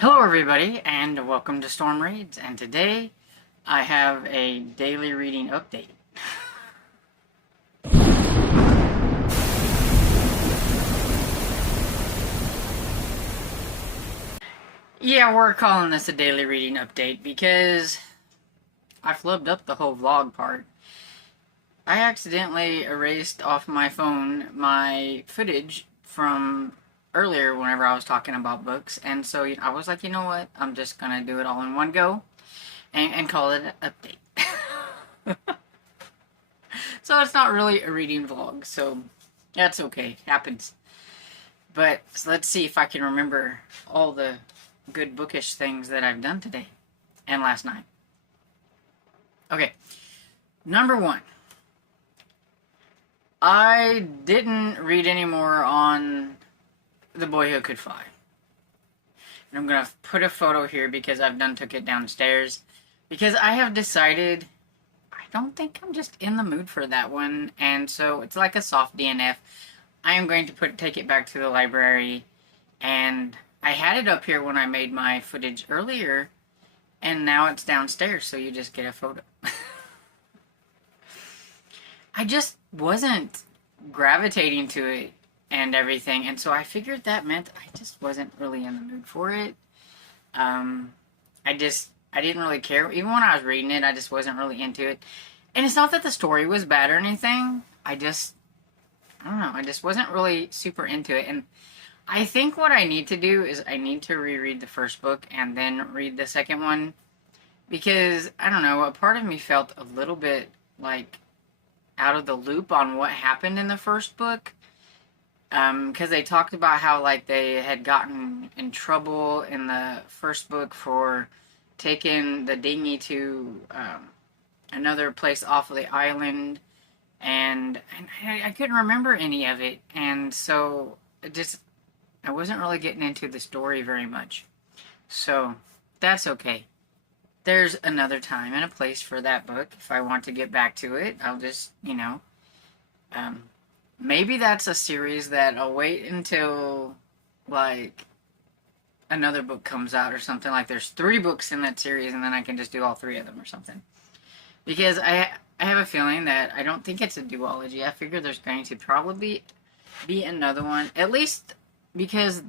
Hello everybody and welcome to Storm Raids, and today I have a daily reading update. Yeah, we're calling this a daily reading update because I flubbed up the whole vlog part. I accidentally erased off my phone my footage from earlier whenever I was talking about books, and so I was like, you know what, I'm just gonna do it all in one go and call it an update. So it's not really a reading vlog, so that's okay, happens. But so let's see if I can remember all the good bookish things that I've done today and last night. Okay, number one. I didn't read any more on The Boy Who Could Fly. And I'm going to put a photo here because I've took it downstairs. Because I have decided I don't think I'm just in the mood for that one. And so it's like a soft DNF. I am going to take it back to the library. And I had it up here when I made my footage earlier. And now it's downstairs, so you just get a photo. I just wasn't gravitating to it and everything, and so I figured that meant I just wasn't really in the mood for it. I didn't really care. Even when I was reading it, I just wasn't really into it. And it's not that the story was bad or anything. I don't know, I just wasn't really super into it. And I think what I need to do is I need to reread the first book and then read the second one. Because, I don't know, a part of me felt a little bit like out of the loop on what happened in the first book. Because they talked about how, like, they had gotten in trouble in the first book for taking the dinghy to another place off of the island, and I couldn't remember any of it, and so I wasn't really getting into the story very much. So, that's okay. There's another time and a place for that book. If I want to get back to it, I'll just, maybe that's a series that I'll wait until, like, another book comes out or something. Like, there's 3 books in that series, and then I can just do all 3 of them or something. Because I have a feeling that I don't think it's a duology. I figure there's going to probably be another one. At least because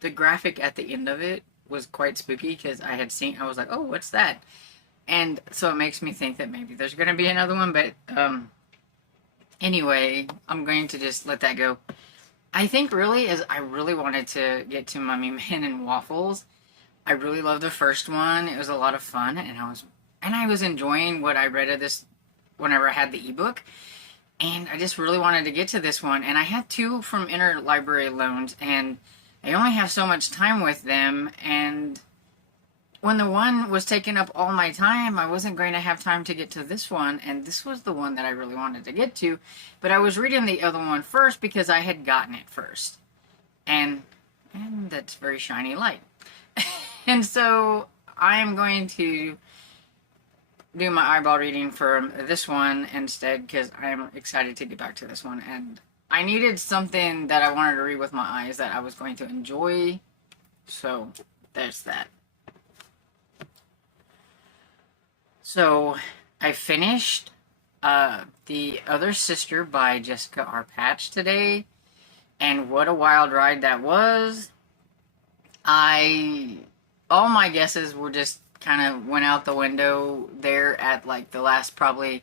the graphic at the end of it was quite spooky, because I was like, oh, what's that? And so it makes me think that maybe there's going to be another one, but, anyway, I'm going to just let that go. I think really is I really wanted to get to Mummy Man and Waffles. I really loved the first one. It was a lot of fun, and I was enjoying what I read of this whenever I had the ebook. And I just really wanted to get to this one, and I had 2 from interlibrary loans, and I only have so much time with them, and when the one was taking up all my time, I wasn't going to have time to get to this one, and this was the one that I really wanted to get to, but I was reading the other one first because I had gotten it first, and that's very shiny light. And so I'm going to do my eyeball reading for this one instead, because I'm excited to get back to this one, and I needed something that I wanted to read with my eyes that I was going to enjoy, so there's that. So, I finished The Other Sister by Jessica R. Patch today, and what a wild ride that was. All my guesses were just kind of went out the window there at, like, the last probably,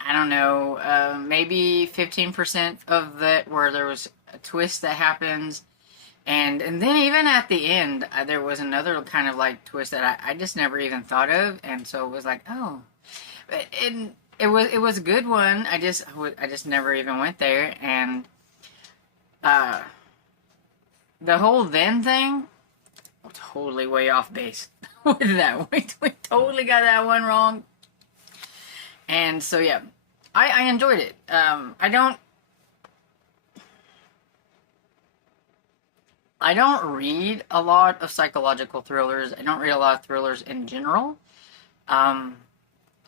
I don't know, maybe 15% of that, where there was a twist that happens. And then even at the end, there was another kind of, like, twist that I just never even thought of. And so it was like, oh. It was a good one. I just never even went there. And the whole then thing, totally way off base with that. We totally got that one wrong. And so, yeah. I enjoyed it. I don't read a lot of psychological thrillers. I don't read a lot of thrillers in general. I'm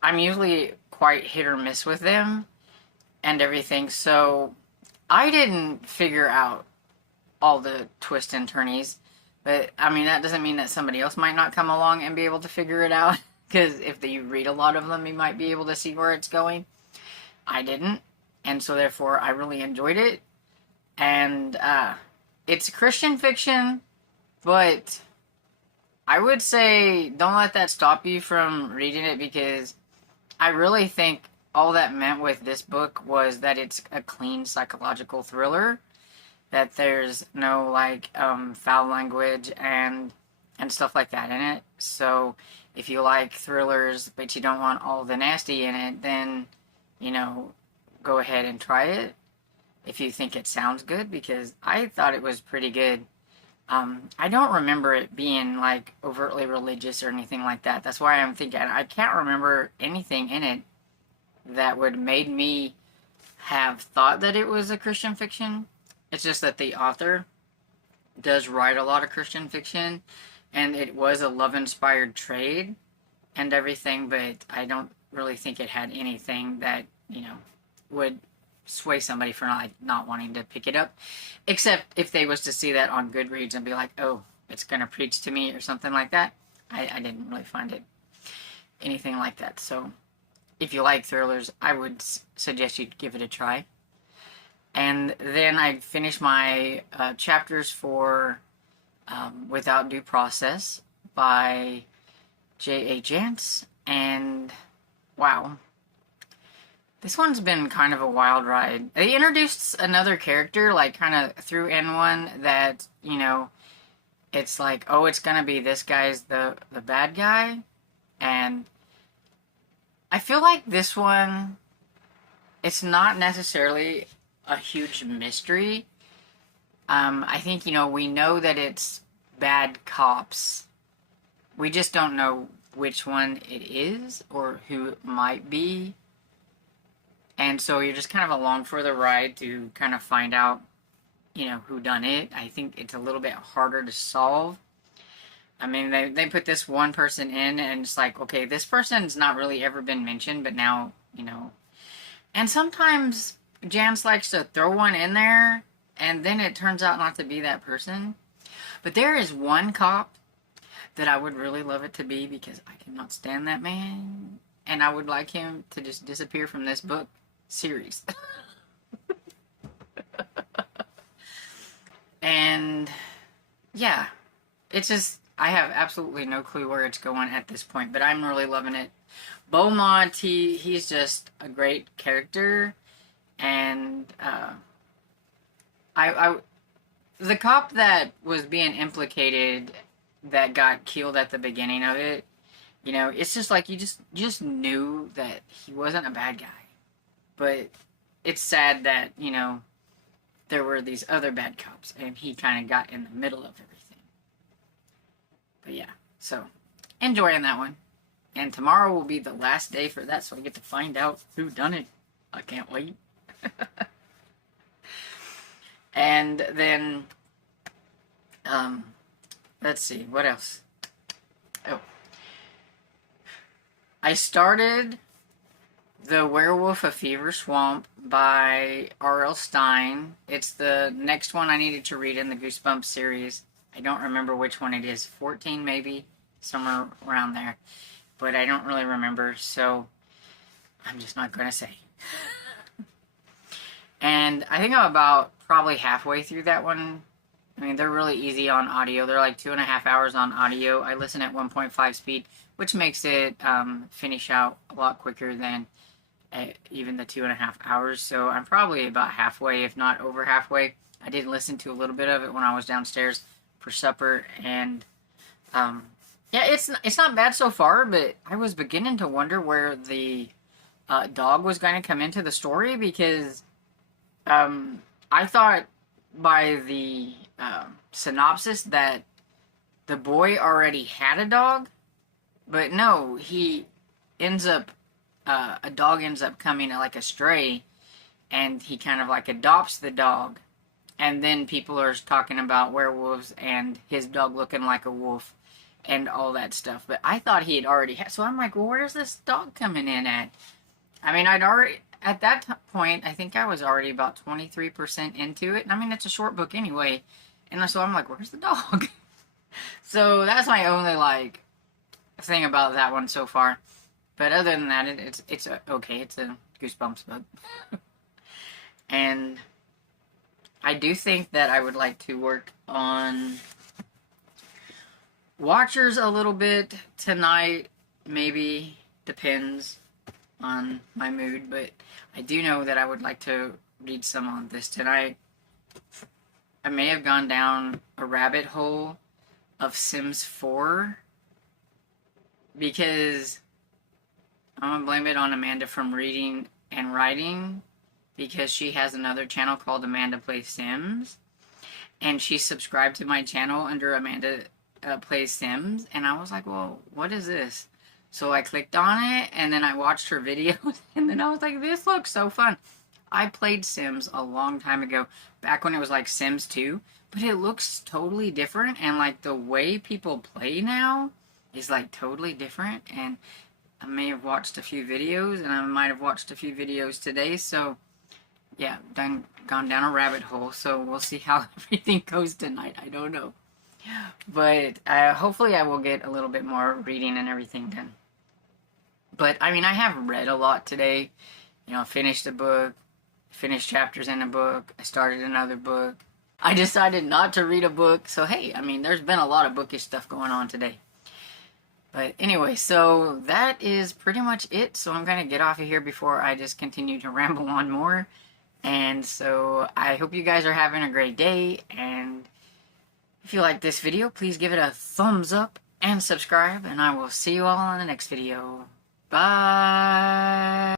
usually quite hit or miss with them and everything, so I didn't figure out all the twists and turnies. But, I mean, that doesn't mean that somebody else might not come along and be able to figure it out. Because if you read a lot of them, you might be able to see where it's going. I didn't. And so, therefore, I really enjoyed it. And it's Christian fiction, but I would say don't let that stop you from reading it, because I really think all that meant with this book was that it's a clean psychological thriller, that there's no like foul language and stuff like that in it. So if you like thrillers but you don't want all the nasty in it, then you know, go ahead and try it if you think it sounds good, because I thought it was pretty good. I don't remember it being like overtly religious or anything like that. That's why I'm thinking I can't remember anything in it that would made me have thought that it was a Christian fiction. It's just that the author does write a lot of Christian fiction, and it was a love-inspired trade and everything, but I don't really think it had anything that, you know, would sway somebody for not wanting to pick it up, except if they was to see that on Goodreads and be like, oh, it's gonna preach to me or something like that. I didn't really find it anything like that. So if you like thrillers, I would suggest you give it a try. And then I finished my chapters for Without Due Process by J.A. Jance, and wow, this one's been kind of a wild ride. They introduced another character, like, kind of threw in one that, you know, it's like, oh, it's gonna be this guy's the bad guy. And I feel like this one, it's not necessarily a huge mystery. I think, you know, we know that it's bad cops. We just don't know which one it is or who it might be. And so you're just kind of along for the ride to kind of find out, you know, who done it. I think it's a little bit harder to solve. I mean, they put this one person in, and it's like, okay, this person's not really ever been mentioned, but now, you know. And sometimes Jance likes to throw one in there, and then it turns out not to be that person. But there is one cop that I would really love it to be, because I cannot stand that man. And I would like him to just disappear from this book series. And yeah, it's just, I have absolutely no clue where it's going at this point, but I'm really loving it. Beaumont, he's just a great character, and the cop that was being implicated that got killed at the beginning of it, you know, it's just like you just knew that he wasn't a bad guy. But it's sad that, you know, there were these other bad cops, and he kind of got in the middle of everything. But yeah, so enjoying that one. And tomorrow will be the last day for that, so I get to find out who done it. I can't wait. And then, let's see, what else? Oh, I started The Werewolf of Fever Swamp by R.L. Stine. It's the next one I needed to read in the Goosebumps series. I don't remember which one it is. 14 maybe? Somewhere around there. But I don't really remember, so I'm just not going to say. And I think I'm about probably halfway through that one. I mean, they're really easy on audio. They're like 2.5 hours on audio. I listen at 1.5 speed, which makes it finish out a lot quicker than even the 2.5 hours. So I'm probably about halfway, if not over halfway. I did listen to a little bit of it when I was downstairs for supper, and yeah, it's not bad so far. But I was beginning to wonder where the dog was going to come into the story, because I thought by the synopsis that the boy already had a dog, but no, he ends up, a dog ends up coming like a stray, and he kind of like adopts the dog, and then people are talking about werewolves and his dog looking like a wolf and all that stuff. But I thought he had already had, so I'm like, well, where's this dog coming in at? I mean, I'd already, at that point, I think I was already about 23% into it. And I mean, it's a short book anyway. And so I'm like, where's the dog? So that's my only, like, thing about that one so far. But other than that, it's okay. It's a Goosebumps book. And I do think that I would like to work on Watchers a little bit tonight. Maybe. Depends on my mood. But I do know that I would like to read some on this tonight. I may have gone down a rabbit hole of Sims 4. Because I'm going to blame it on Amanda from Reading and Writing, because she has another channel called Amanda Plays Sims, and she subscribed to my channel under Amanda Plays Sims, and I was like, well, what is this? So I clicked on it, and then I watched her videos, and then I was like, this looks so fun. I played Sims a long time ago, back when it was like Sims 2, but it looks totally different, and like the way people play now is like totally different, and I may have watched a few videos, and I might have watched a few videos today, so yeah, gone down a rabbit hole, so we'll see how everything goes tonight. I don't know. But hopefully I will get a little bit more reading and everything done. But, I mean, I have read a lot today. You know, finished a book, finished chapters in a book, I started another book. I decided not to read a book, so hey, I mean, there's been a lot of bookish stuff going on today. But anyway, so that is pretty much it. So I'm going to get off of here before I just continue to ramble on more. And so I hope you guys are having a great day. And if you like this video, please give it a thumbs up and subscribe. And I will see you all in the next video. Bye.